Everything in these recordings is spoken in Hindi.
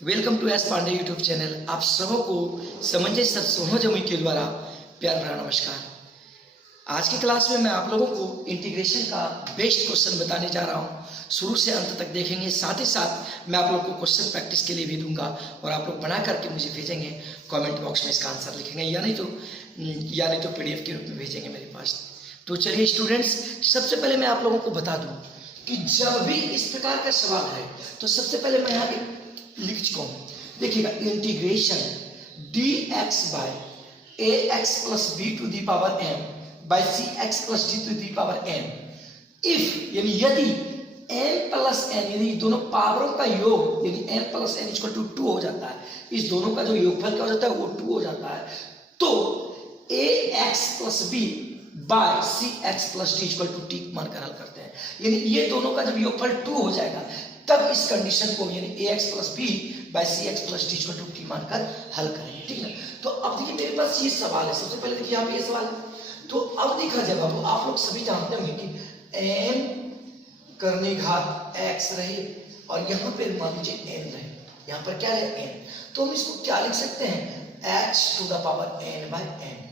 Welcome to S Pandey YouTube channel. आप सबों को समंजस सर सोनो जमुई के द्वारा प्यार भरा नमस्कार। आज की क्लास में मैं आप लोगों को इंटीग्रेशन का बेस्ट क्वेश्चन बताने जा रहा हूं। शुरू से अंत तक देखेंगे, साथ ही साथ मैं आप लोगों को क्वेश्चन प्रैक्टिस के लिए भी दूंगा और आप लोग बना करके मुझे भेजेंगे। कमेंट बॉक्स में इसका आंसर लिखेंगे या नहीं तो पीडीएफ के रूप में भेजेंगे मेरे पास। तो चलिए स्टूडेंट्स, सबसे पहले मैं आप लोगों को बता दूं कि जब भी इस प्रकार का सवाल है तो सबसे पहले मैं यहाँ पे लिख चुका हूं। देखिएगा, integration dx by ax plus b to the power m by cx plus d to the power n if यानी यदि m प्लस n यानी दोनों पावरों का योग यानी m plus n equal to 2 हो जाता है, इस दोनों का जो योगफल क्या हो जाता है वो 2 हो जाता है, तो ax plus b by cx plus d equal to t मानकर हल करते हैं। यानी ये दोनों का जब योगफल 2 हो जाएगा तब इस कंडीशन को यानी ax plus b by cx plus d equal to t मानकर हल करेंगे। ठीक है, तो अब देखिए मेरे पास ये सवाल है। सबसे पहले देखिए यहाँ पे ये सवाल है, तो अब देखा जाए बाबू, आप लोग सभी जानते होंगे कि m करने घात x रहे और यहाँ पे मान लीजिए n रहे, यहाँ पर क्या है n, तो हम इसको क्या लिख सकते हैं, x to the power n by n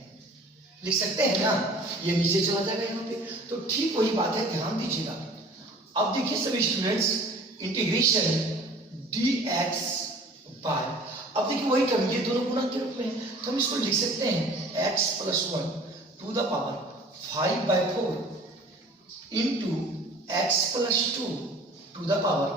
लिख सकते हैं ना। ये नीचे चला जाएगा यहाँ पे, तो ठीक वही बात है, ध्यान दीजिएगा। अब देखिए सभी स्टूडेंट्स, इंटीग्रेशन dx बाय, अब देखिए वही टर्म ये दोनों गुणा के रूप में है, तो हम इसको लिख सकते हैं x plus 1 to the power 5 by 4 into x plus 2 to the power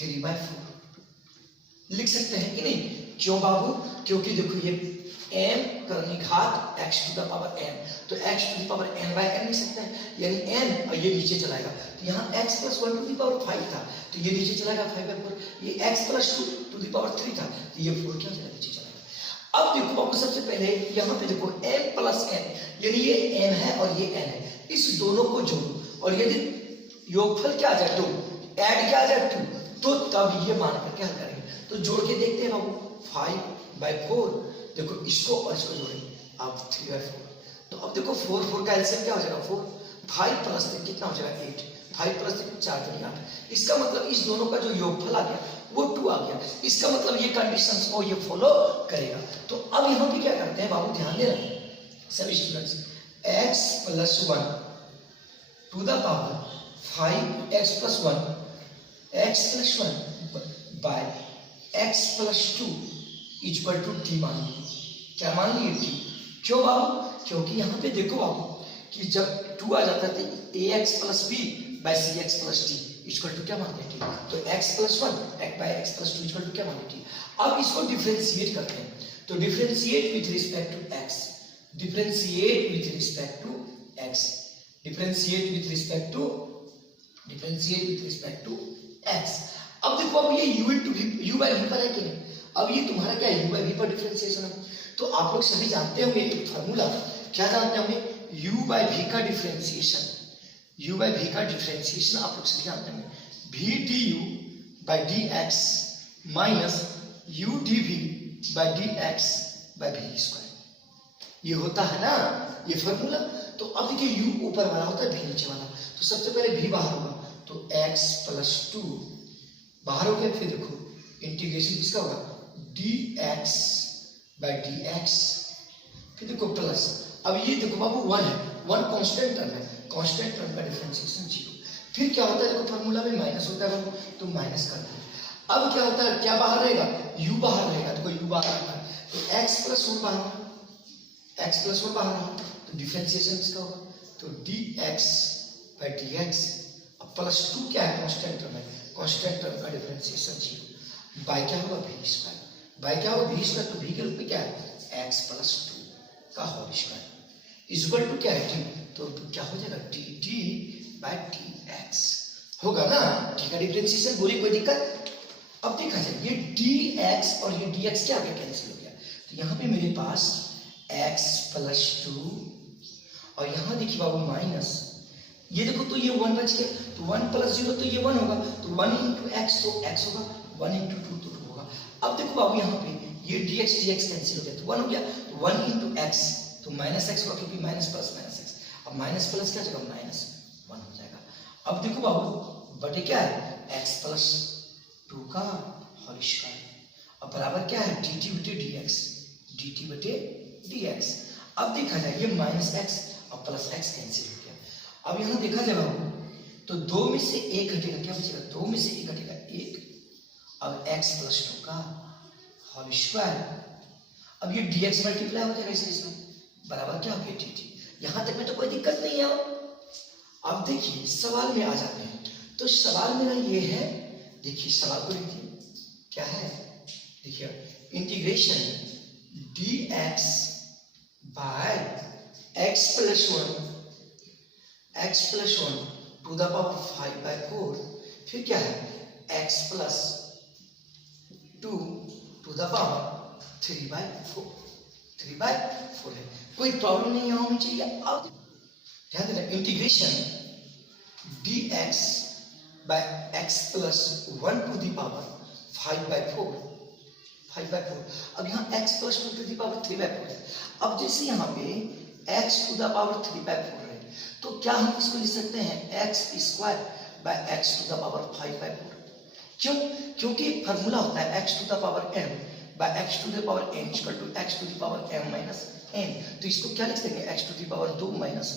3 by 4 लिख सकते हैं कि नहीं। क्यों बाबू, क्योंकि देखो ये m करने घात x to the power n, तो x to the power n by n लिख सकते हैं, यानी n और ये नीचे चलाएगा, तो यहाँ x plus 1 to the power 5 था तो ये नीचे चलाएगा 5 बाय 4, ये x plus 2 to the power 3 था तो ये 4 क्या हो जाएगा, नीचे चलाएगा। अब देखो बाबू, सबसे पहले यहाँ पे देखो m प्लस n यानी ये m है और ये n है, इस दोनों को जोड़ो और यदि योगफल क्या आ जाए 2, ऐड क्या आ जाए 2, तो तब ये मान करके हल करेंगे। तो जोड़ के देखते हैं बाबू, 5 बाय 4, देखो इसको और इसको जोड़ेंगे, अब 3 बाय 4, तो अब देखो 4 का एलसीएम क्या हो जाएगा 4, 5 प्लस 3 कितना हो जाएगा 8, 5 प्लस 3 4 दूनी 8, इसका मतलब इस दोनों का जो योगफल आ गया वो 2 आ गया, इसका मतलब ये कंडीशंस को ये फॉलो करेगा। तो अब यहाँ पे क्या करते हैं बाबू, ध्यान देना सभी students, x plus 1 to the power 5x plus 1 x plus 1 by x plus 2 equal to t मान लीजिए। क्या मान लिए t? क्यों बाबू, क्योंकि यहाँ पे देखो बाबू कि जब 2 आ जाता है तो ax plus b by cx plus t equal to क्या मानते हैं t, तो x plus 1 by x plus 2 equal to क्या मानते हैं t। अब इसको डिफरेंशिएट करते हैं, तो differentiate with respect to x, differentiate with respect to x, differentiate with respect to x। अब देखो अब ये u into v, u by v पर है कि नहीं, अब ये तुम्हारा क्या है, u बाय v पर डिफरेंशिएशन है, तो आप लोग सभी जानते होंगे एक फार्मूला, क्या जानते होंगे, u बाय v का डिफरेंशिएशन, u बाय v का डिफरेंशिएशन आप लोग सभी जानते होंगे, v du by dx minus u dv by dx by v square, ये होता है ना ये फार्मूला। तो अब देखिए u ऊपर वाला होता है, v नीचे वाला, तो सबसे पहले v बाहर होगा, तो x प्लस 2 बाहर हो गया, फिर देखो इंटीग्रेशन किसका होगा, dx बाय dx, फिर देखो प्लस, अब ये देखो बाबू 1 है, 1 कांस्टेंट टर्म है, कांस्टेंट टर्म का डिफरेंशिएशन 0, फिर क्या होता है देखो फार्मूला में माइनस होता है बाबू, तो माइनस कर दो। अब क्या होता है, क्या बाहर रहेगा, u बाहर रहेगा, देखो u बाहर आता है, तो x प्लस 1 बाहर, x प्लस 1 बाहर रहा, तो डिफरेंशिएशन किसका होगा, तो dx बाय dx, अब प्लस 2 क्या है, कांस्टेंट टर्म है, कांस्टेंट टर्म का डिफरेंशिएशन 0 बाय क्या होगा v स्क्वायर, बाय क्या होगा v स्क्वायर, तो v के रूप में क्या है x प्लस 2 का होल स्क्वायर इक्वल टू क्या है t, तो क्या हो जाएगा dt बाय dx होगा ना। ठीक है, डिफरेंशिएशन बोली, कोई दिक्कत। अब देखा जाए ये dx और ये dx क्या आ गया, कैंसिल हो गया, तो यहाँ पे मेरे पास x प्लस 2 और यहाँ देखिए बाबू माइनस, ये देखो तो ये 1 बच गया, तो 1 प्लस 0 तो ये 1 होगा, तो 1 इंटू एक्स तो x होगा, 1 इंटू 2 तो 2 होगा। अब देखो बाबू यहाँ पे ये dx कैंसिल हो गया, तो 1 हो गया, तो 1 इंटू एक्स तो माइनस एक्स होगा, क्योंकि माइनस प्लस माइनस एक्स, अब माइनस प्लस क्या जगह माइनस 1 हो जाएगा। अब देखो बाबू बटे क्या है, x प्लस 2 का होल स्क्वायर, अब बराबर क्या है डी टी बटे डी एक्स, डी टी बटे डी एक्स। अब देखा जाए ये माइनस एक्स और प्लस एक्स कैंसिल हो गया। अब यहाँ देखा जाए तो दो में से एक घटेगा, क्या बचेगा, दो में से एक घटेगा एक। अब x प्लस 2 का होल स्क्वायर, अब ये dx मल्टीप्लाई हो जाएगा इसमें बराबर क्या हो गया dt। यहां तक में तो कोई दिक्कत नहीं है। अब देखिए सवाल में आ जाते हैं, तो सवाल मेरा ये है, देखिए सवाल को लिखिए क्या है, देखिए integration dx by x plus 1 to the power 5/4, फिर क्या है x plus 2 to the power 3/4 है, कोई प्रॉब्लम नहीं होनी चाहिए। अब ध्यान देना integration dx by x plus 1 to the power 5/4। अब यहाँ x plus 2 to the power 3/4 है। अब जैसे यहाँ पे x टू द पावर 3/4 है, तो क्या हम इसको लिख सकते हैं x square by x to the power 5/4। क्यों? क्योंकि फॉर्मूला होता है x to the power m by x to the power n equal to x to the power m minus n। तो इसको क्या लिख सकते हैं x to the power 2 minus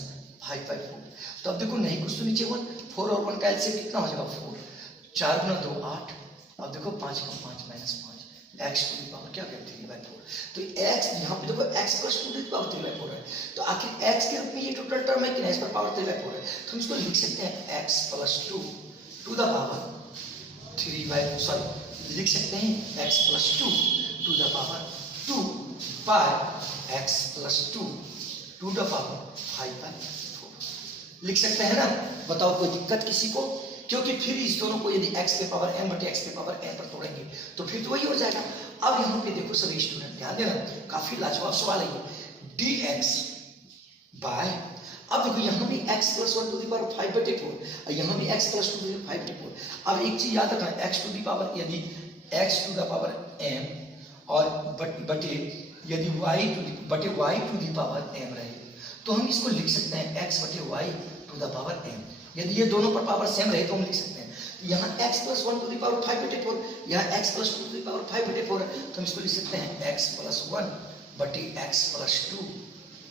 5/4। तो अब देखो नहीं कुछ तो नीचे 1, 4 और 1 का एलसीएम कितना हो जाएगा 4, 4 गुना 2 8। अब देखो 5 का 5 minus 5, x to the power क्या हो गया 3/4। तो x यहाँ पे देखो x plus 2 to the power 3/4 है, तो आखिर x के रूप में ये टोटल टर्म है कि नहीं, इस पर पावर 3/4 है, तो हम इसको लिख सकते हैं x plus 2 to the power 3/4, लिख सकते हैं x plus 2 to the power 2 by x plus 2 to the power 5/4 लिख सकते हैं ना। बताओ कोई दिक्कत किसी को? क्योंकि फिर इस दोनों को यदि x के पावर m बटे x के पावर n पर तोड़ेंगे तो फिर तो वही हो जाएगा। अब यहाँ पे देखो सभी स्टूडेंट ध्यान देना, काफी लाजवाब सवाल है ये। dx बाय, अब देखो यहाँ भी x plus 1 to the power 5/4 और यहाँ भी x प्लस 2 टू द 5/4। अब एक चीज याद रखना, x टू द पावर यदि x to the power m और बटे यदि y to the power m रहे तो हम इसको लिख सकते हैं x बटे y to the power m। यदि ये दोनों पर पावर सेम रहे तो हम लिख सकते हैं यहाँ x plus 1 to the power 5/4, यहाँ x plus 2 to the power 5/4 है, तो हम इसको लिख सकते हैं x प्लस 1 बटे x plus 2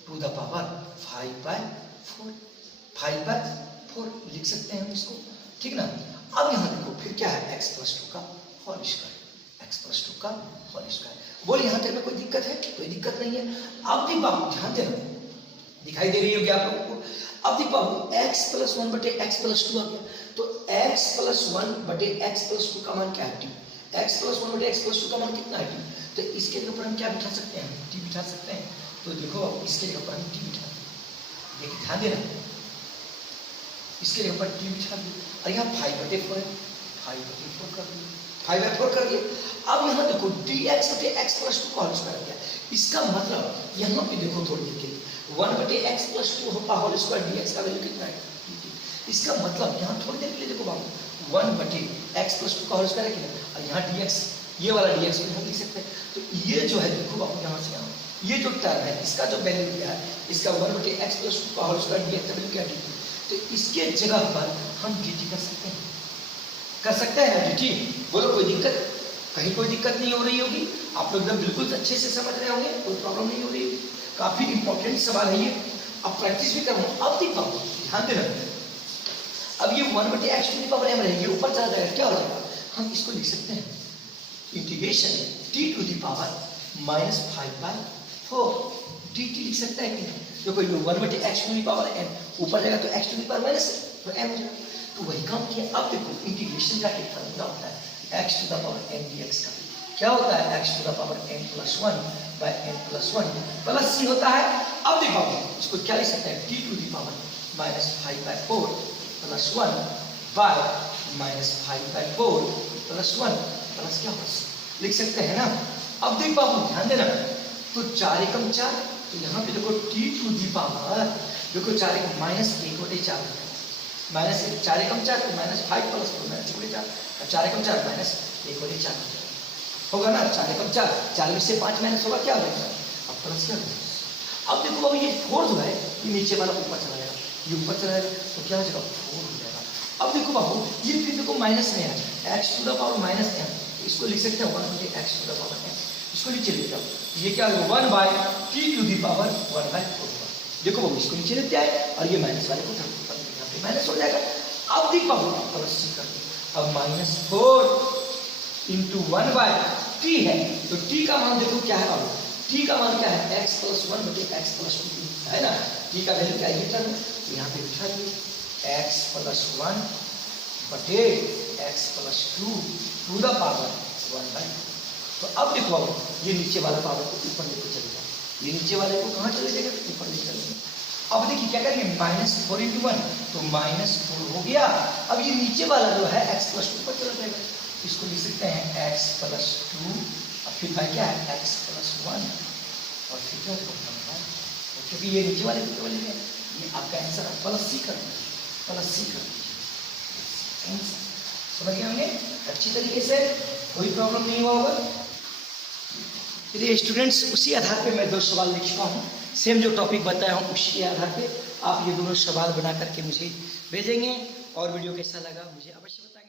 to the power 5/4 लिख सकते हैं हम इसको, ठीक ना। अब यहाँ देखो फिर क्या है x प्लस 2 का होल स्क्वायर, x प्लस 2 का होल स्क्वायर। बोल यहाँ तक में कोई दिक्कत है? कोई दिक्कत नहीं है। अब देखो बाबू ध्यान देना, दिखाई दे रही होगी आप लोगों को। अब देखो बाबू x प्लस 1 बटे x प्लस 2 आ गया, तो x प्लस 1 बटे x प्लस 2 का मान क्या है t। x प्लस 1 बटे x प्लस 2 का मान कितना है t, तो इसके ऊपर हम क्या बिठा सकते हैं t बिठा सकते हैं। तो देखो इसके ऊपर हम t बिठा, देखिए ध्यान देना, इसके ऊपर t बिठा दिए और यहाँ 5/4 है, 5/4 कर दिए, 5/4 कर दिए। अब यहाँ देखो dx बटे x प्लस 2 का होल स्क्वायर किया, इसका मतलब यहाँ पे देखो थोड़ी देर के लिए 1 बटे x प्लस 2 का होल स्क्वायर dx का वैल्यू कितना है dt। इसका मतलब यहाँ थोड़ी देर के लिए देखो बाबू 1 बटे x प्लस 2 का होल स्क्वायर है कि नहीं, और यहाँ dx ये वाला dx को हम लिख सकते हैं। तो ये जो है देखो बाबू यहाँ से यहाँ ये जो टर्म है इसका जो वैल्यू क्या है, इसका 1 बटे x प्लस 2 का होल स्क्वायर dx का वैल्यू क्या है dt। तो इसके जगह पर हम dt कर सकते हैं ना dt। बोलो कोई दिक्कत? कहीं कोई दिक्कत नहीं हो रही होगी? आप लोग एकदम बिल्कुल अच्छे से समझ रहे होंगे, कोई प्रॉब्लम नहीं हो रही होगी। काफी इंपॉर्टेंट सवाल है ये, अब प्रैक्टिस भी करना। अब देखो ध्यान देना, अब ये 1 बटे x to the power m रहेगी, ऊपर चला जाएगा, क्या हो जाएगा, हम इसको लिख सकते हैं integration t to the power minus 5/4 dt लिख सकते हैं कि नहीं। देखो ये 1 बटे x to the power m ऊपर जाएगा तो x to the power minus तो m हो जाएगा, तो वही काम किया। अब देखो इंटीग्रेशन का एक फॉर्मूला होता है x to the power m dx का, क्या होता है x to the power m plus 1 by m plus 1 plus c होता है। अब देखो इसको क्या लिख सकते हैं t to the power minus 5/4 plus 1 by minus 5/4 plus 1 plus क्या होगा लिख सकते हैं ना। अब देख बाबू ध्यान देना, तो 4 एकम 4, तो यहाँ पे देखो t टू द पावर देखो 4 एकम माइनस 1/4 माइनस 4 एकम 4 तो माइनस 5 प्लस 2 माइनस 1/4, 4 एकम 4 माइनस 1/4 होगा ना। 4 एकम 4, 4 में से 5 माइनस होगा, क्या होगा अब प्लस क्या होगा। अब देखो बाबू ये 4 जो है ये नीचे वाला ऊपर चला जाएगा, ये ऊपर चला जाएगा तो क्या हो जाएगा 4 हो जाएगा। अब देखो बाबू ये फिर देखो माइनस में है x to the power minus m, इसको लिख सकते हैं 1 बटे x to the power n। इसको नीचे लेते आओ, ये क्या है 1 by t to the power 1 by 4। देखो बाबू इसको नीचे लेते आए और ये माइनस वाले को माइनस हो जाएगा। अब देख बाबू प्लस सी कर दो, अब -4 इंटू 1 बाय t है, तो t का मान देखो क्या है बाबू, t का मान क्या है x प्लस 1 बटे x प्लस 2 है ना। t का वैल्यू क्या है, ये टर्म, तो यहाँ पे लिखा x प्लस 1 बटे x plus 2 to the power 1 by. तो अब देखो बाबू ये नीचे वाला पावर को ऊपर लेकर चलेगा, ये नीचे वाले को कहाँ चले जाएगा, ऊपर ले चलेगा। अब देखिए क्या करेंगे, -4 इंटू 1 तो -4 हो गया। अब ये नीचे वाला जो है x प्लस 2 पर चला जाएगा, इसको लिख सकते हैं x प्लस 2, अब फिर भाई क्या है x प्लस 1 और फिर जो है क्योंकि ये नीचे वाले को केवल है, ये आपका आंसर है प्लस सी कर दीजिए, प्लस सी कर दीजिए। समझ गए हमने अच्छी तरीके से, कोई प्रॉब्लम नहीं हुआ होगा। चलिए स्टूडेंट्स, उसी आधार पे मैं 2 सवाल लिख चुका हूँ, सेम जो टॉपिक बताया हूँ उसी आधार पे आप ये दोनों सवाल बना करके मुझे भेजेंगे, और वीडियो कैसा लगा मुझे अवश्य बताएं।